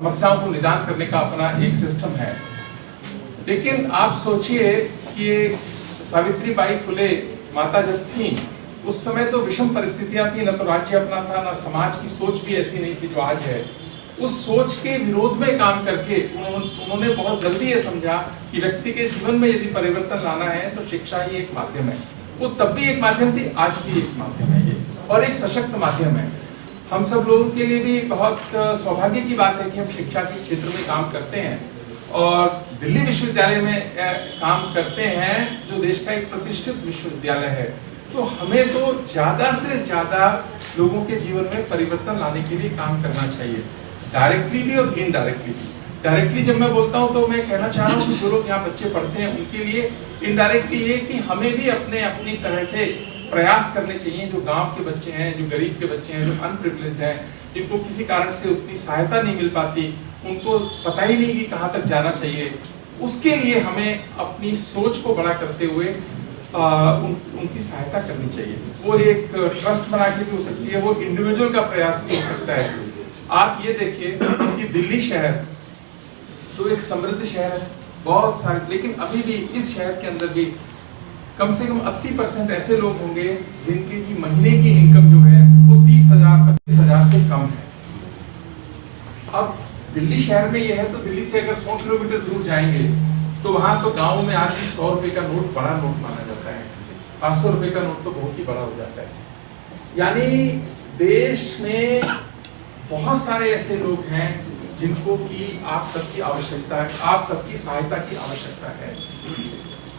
समस्याओं को निदान करने का अपना एक सिस्टम है। लेकिन आप सोचिए कि सावित्री बाई फुले माता जब थी उस समय तो विषम परिस्थितियां थी, न तो राज्य अपना था, न समाज की सोच भी ऐसी नहीं थी जो आज है। उस सोच के विरोध में काम करके उन्होंने बहुत जल्दी ये समझा कि व्यक्ति के जीवन में यदि परिवर्तन लाना है तो शिक्षा ही एक माध्यम है। वो तब भी एक माध्यम थी, आज भी एक माध्यम है ये, और एक सशक्त माध्यम है। हम सब लोगों के लिए भी बहुत सौभाग्य की बात है कि हम शिक्षा के क्षेत्र में काम करते हैं और दिल्ली विश्वविद्यालय में काम करते हैं जो देश का एक प्रतिष्ठित विश्वविद्यालय है। तो हमें तो ज्यादा से ज्यादा लोगों के जीवन में परिवर्तन लाने के लिए काम करना चाहिए, डायरेक्टली भी और इनडायरेक्टली भी। डायरेक्टली जब मैं बोलता हूं तो मैं कहना चाह रहा हूं कि जो लोग यहाँ बच्चे पढ़ते हैं उनके लिए इनडायरेक्टली ये कि हमें भी अपनी तरह से प्रयास करने चाहिए। जो गांव के बच्चे हैं, जो गरीब के बच्चे हैं, जो अनप्रिविलेज्ड हैं, जिनको किसी कारण से उतनी सहायता नहीं मिल पाती, उनको पता ही नहीं कि कहाँ तक जाना चाहिए, उसके लिए हमें अपनी सोच को बड़ा करते हुए उनकी सहायता करनी चाहिए। वो एक ट्रस्ट बना के भी हो सकती है, वो इंडिविजुअल का प्रयास भी हो सकता है। आप ये देखिए कि दिल्ली शहर तो एक समृद्ध शहर है, बहुत सारे, लेकिन अभी भी इस शहर के अंदर भी कम से कम 80% ऐसे लोग होंगे जिनके की महीने की इनकम जो है वो 30,000 25,000 से कम है। अब दिल्ली शहर में ये है तो दिल्ली से अगर 100 किलोमीटर दूर जाएंगे तो वहां तो गांव में आज भी 100 रुपए का नोट बड़ा नोट माना जाता है, 500 रुपए का नोट तो बहुत ही बड़ा हो जाता है। यानी देश में बहुत सारे ऐसे लोग हैं जिनको की आप सबकी आवश्यकता है, आप सबकी सहायता की आवश्यकता है।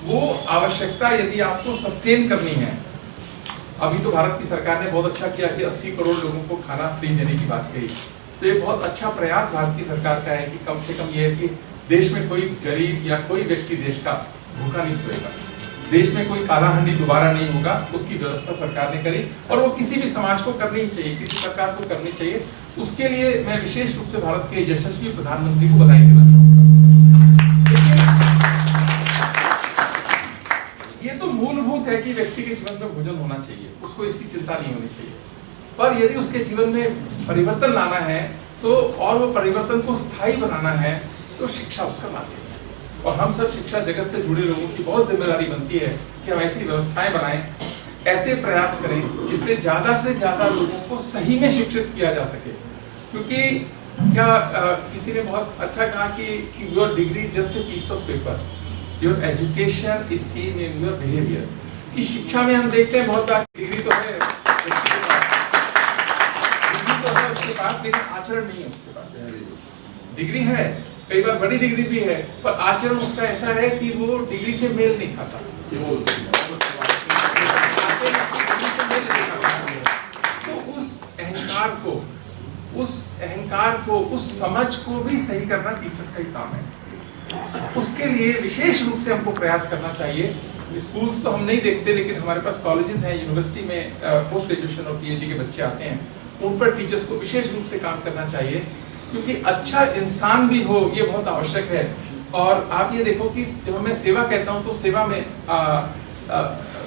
वो आवश्यकता यदि आपको सस्टेन करनी है, अभी तो भारत की सरकार ने बहुत अच्छा किया कि 80 करोड़ लोगों को खाना फ्री देने की बात कही, तो ये बहुत अच्छा प्रयास भारत की सरकार का है कि कम से कम ये है कि देश में कोई गरीब या कोई व्यक्ति देश का भूखा नहीं सोएगा, देश में कोई काला हंडी दोबारा नहीं होगा, उसकी व्यवस्था सरकार ने करी और वो किसी भी समाज को करनी ही चाहिए, किसी सरकार को करनी चाहिए। उसके लिए मैं विशेष रूप से भारत के यशस्वी प्रधानमंत्री को बधाई देना चाहूंगा। ये तो मूलभूत है कि व्यक्ति के जीवन में भोजन होना चाहिए, उसको इसकी चिंता नहीं होनी चाहिए, पर यदि उसके जीवन में परिवर्तन लाना है तो और वो परिवर्तन को स्थायी बनाना है तो शिक्षा उसका माध्यम है। और हम सब शिक्षा जगत से जुड़े लोगों की बहुत जिम्मेदारी बनती है कि हम ऐसी व्यवस्थाएं बनाएं, ऐसे प्रयास करें जिससे ज्यादा से ज्यादा लोगों को सही में शिक्षित किया जा सके। क्योंकि क्या किसी ने बहुत अच्छा कहा कि your degree just a piece of paper, your education is seen in your behaviour. कि शिक्षा में हम देखते हैं बहुत बार डिग्री तो है उसके पास, लेकिन आचरण नहीं है उसके पास। डिग्री है, कई बार बड़ी डिग्री भी है, पर आचरण उसका ऐसा है कि वो डिग्री से मेल नहीं खाता। तो उस अहंकार को, उस समझ को भी सही करना टीचर्स का ही काम है। उसके लिए विशेष रूप से हमको प्रयास करना चाहिए। स्कूल्स तो हम नहीं देखते, लेकिन हमारे पास कॉलेजेस हैं, यूनिवर्सिटी में पोस्ट ग्रेजुएशन और पीएचडी के बच्चे आते हैं, उन पर टीचर्स को विशेष रूप से काम करना चाहिए, क्योंकि अच्छा इंसान भी हो ये बहुत आवश्यक है। और आप ये देखो कि जब मैं सेवा कहता हूँ तो सेवा में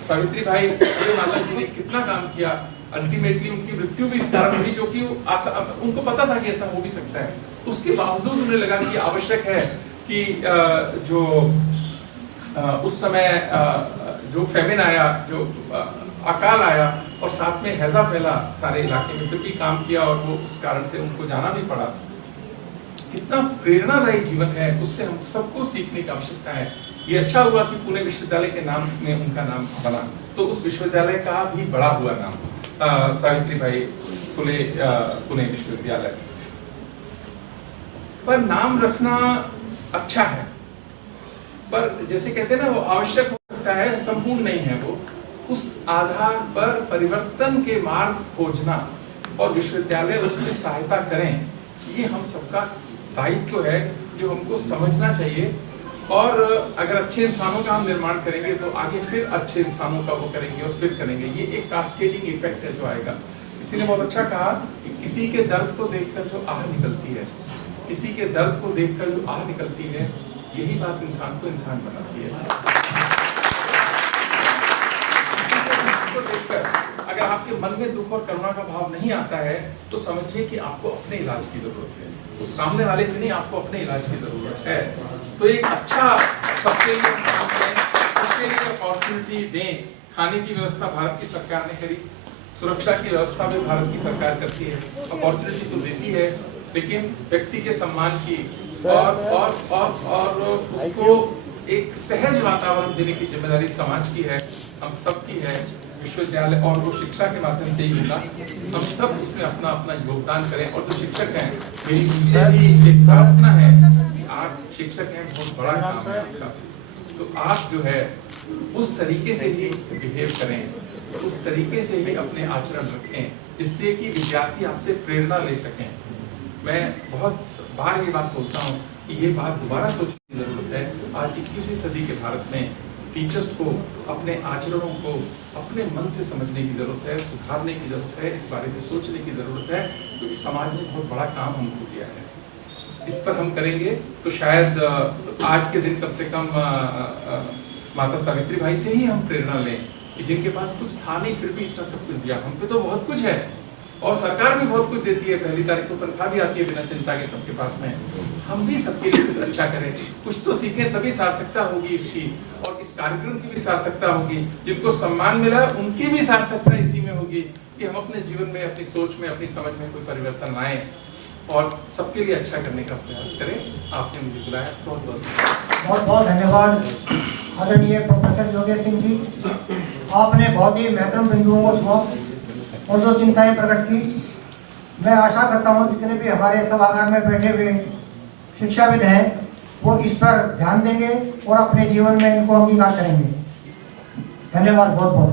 सावित्री बाई माता जी ने कितना काम किया। अल्टीमेटली उनकी मृत्यु भी इस कारण हुई, जो कि उनको पता था कि ऐसा हो भी सकता है, उसके बावजूद उन्हें लगा कि आवश्यक है कि जो उस समय जो फेमिन आया, जो अकाल आया और साथ में हैजा फैला सारे इलाके में, फिर भी काम किया और वो उस कारण से उनको जाना भी पड़ा। कितना प्रेरणादायी जीवन है, उससे हम सबको सीखने की आवश्यकता है। ये अच्छा हुआ कि पुणे विश्वविद्यालय के नाम में उनका नाम बना, तो उस विश्वविद्यालय का भी बड़ा हुआ नाम सावित्री बाई फुले पुणे विश्वविद्यालय। पर नाम रखना अच्छा है, पर जैसे कहते हैं ना, वो आवश्यक हो सकता है, संपूर्ण नहीं है वो। उस आधार पर परिवर्तन के मार्ग खोजना और विश्वविद्यालय उसमें सहायता करें, ये हम सबका दायित्व है जो हमको समझना चाहिए। और अगर अच्छे इंसानों का हम निर्माण करेंगे तो आगे फिर अच्छे इंसानों का वो करेंगे और फिर करेंगे। ये एक कास्केडिंग इफेक्ट है जो आएगा। किसी ने बहुत अच्छा कहा कि किसी के दर्द को देखकर जो आह निकलती है, किसी के दर्द को देखकर जो आह निकलती है, यही बात इंसान को इंसान बनाती है। किसी के दर्द को देखकर अगर आपके मन में दुख और करुणा का भाव नहीं आता है तो समझिए कि आपको अपने इलाज की जरूरत है, उस सामने वाले की नहीं, आपको अपने इलाज की जरूरत है। तो एक अच्छा सबके लिए काम करें, सबके लिए अपॉर्चुनिटी दें। खाने की व्यवस्था भारत की सरकार ने करी, सुरक्षा की व्यवस्था भी भारत की सरकार करती है, अपॉर्चुनिटी तो देती है, लेकिन व्यक्ति के सम्मान की और उसको एक सहज वातावरण देने की जिम्मेदारी समाज की है, हम सबकी है। विश्वविद्यालय और वो शिक्षा के माध्यम से ही होगा, हम सब उसमें अपना अपना योगदान करें। और जो शिक्षक हैं, मेरी उनसे भी एक प्रार्थना है कि आप शिक्षक हैं, बहुत बड़ा काम है आपका, तो आप जो है उस तरीके से ही बिहेव करें, उस तरीके से ही अपने आचरण रखें, जिससे कि विद्यार्थी आपसे प्रेरणा ले सकें। मैं बहुत बार ये बात बोलता हूँ कि ये बात दोबारा सोचने की जरूरत है। आज 21वीं सदी के भारत में टीचर्स को अपने आचरणों को अपने मन से समझने की जरूरत है, सुधारने की जरूरत है, इस बारे में सोचने की जरूरत है, क्योंकि समाज ने बहुत बड़ा काम हमको दिया है। इस पर हम करेंगे तो शायद आज के दिन कम से कम माता सावित्री बाई से ही हम प्रेरणा लें कि जिनके पास कुछ था नहीं फिर भी इतना सब कुछ दिया। हम पे तो बहुत कुछ है और सरकार भी बहुत कुछ देती है, पहली तारीख को तनख्वाह भी आती है बिना चिंता के सबके पास में। हम भी सबके लिए कुछ अच्छा करें, कुछ तो सीखें, तभी सार्थकता होगी इसकी, और इस कार्यक्रम की भी सार्थकता होगी। जिनको सम्मान मिला उनकी भी सार्थकता इसी में होगी कि हम अपने जीवन में, अपनी सोच में, अपनी समझ में कोई परिवर्तन लाएं और सबके लिए अच्छा करने का प्रयास करें। आपने मुझे बुलाया, बहुत बहुत धन्यवाद आदरणीय प्रोफेसर योगेश सिंह जी। आपने बहुत ही महत्वपूर्ण बिंदुओं को छुआ और जो चिंताएं प्रकट की। मैं आशा करता हूं जितने भी हमारे सभागार में बैठे हुए शिक्षाविद हैं वो इस पर ध्यान देंगे और अपने जीवन में इनको अंगीकार करेंगे। धन्यवाद बहुत बहुत।